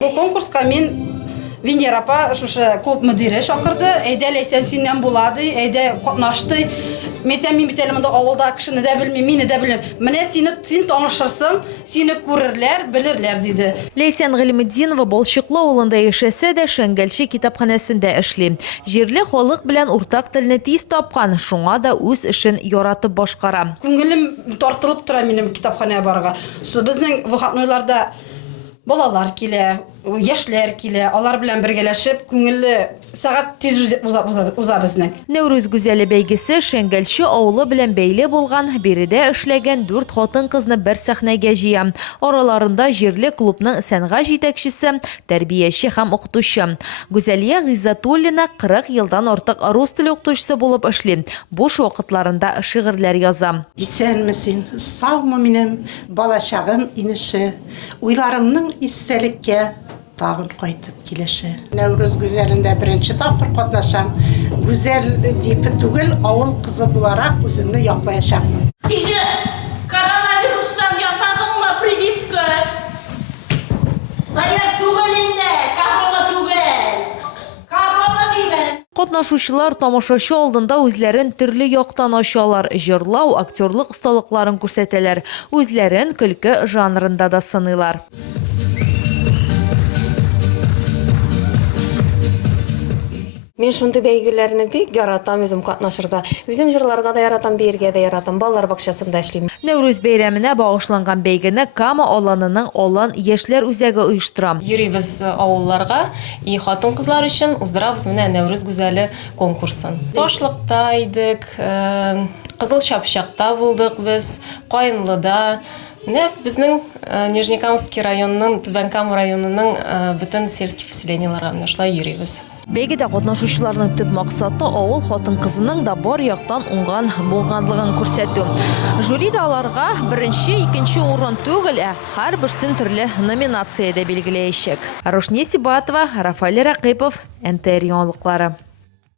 Bu konkurska men Венера апа шушы клуб мөдире шакырды. Әйдә ләйсән синнән булады, әйдә катнашты. Мен бит авылда кешене дә белмим, мине дә белер. Менә син танышырсың, сине күрерләр, белерләр диде. Ләйсән Гыйльметдинова Болчыклы авылында яшәсә дә Шәңгәлче китапханәсендә эшли. Җирле халык белән уртак телне тиз тапкан, шуңа да үз эшен яратып башкара. Күңелем тартылып тора минем китапханәгә барырга. Безнең выходнойларда балалар килә, яшьләр килә, алар белән бергәләшеп, күңелле сәгать тиз уза безнең. Нәүрүз гүзәле бәйгесе Шәңгәлче авылы белән бәйле булган, биредә эшләгән 4 хатын-кызны бер сәхнәгә җыя. Араларында җирле клубның сәнгать җитәкчесе, тәрбияче һәм укытучы. Гүзәлия Гыйззатуллина 40 елдан артык рус теле укытучысы булып эшли. Буш вакытларында шигырьләр яза. Исәнмесен, саумы минем балачагым инеше, уйларымның истәлеккә тагын кайтып килеше. Нәүрүз гүзәлендә беренче тапкыр катнашам. Гүзәл дип түгел, авыл кызы буларак үземне яклаячакмын. Сине коронавирустан ясадыңмы прививка? Саяк түгел инде, корона түгел. Корона димен. Катнашучылар тамашачы алдында үзләрен төрле яктан ачалар, җырлау, актерлык осталыкларын күрсәтәләр, үзләрен көлке жанрында да сыныйлар. Мен шундай бәйгеләрне бик яратам үзем катнашырга. Үзем җырларга да яратам, бергә дә яратам. Балалар бакчасында эшлим. Нәүрүз бәйрәменә багышланган бәйгене Кама аланының Алан яшьләр үзәге оештыра. Йөрибез авылларга, и хатын-кызлар өчен уздырабыз менә Нәүрүз гүзәле конкурсын. Ташлыкта идек, Кызыл Чапчакта булдык без, Каенлыда. Менә безнең Нижнекамский районының, Түбән Кама районының бөтен сельский поселениеларга менә шулай йөрибез. Бәйгедә катнашучыларның төп максаты авыл хатын-кызының да бар яктан уңган булганлыгын күрсәтү. Жюри да аларга беренче, икенче урын түгел, һәрберсен төрле номинациядә билгеләячәк. Рушния Сибатова, Рафаэль Ракыйпов, НТР яңалыклары.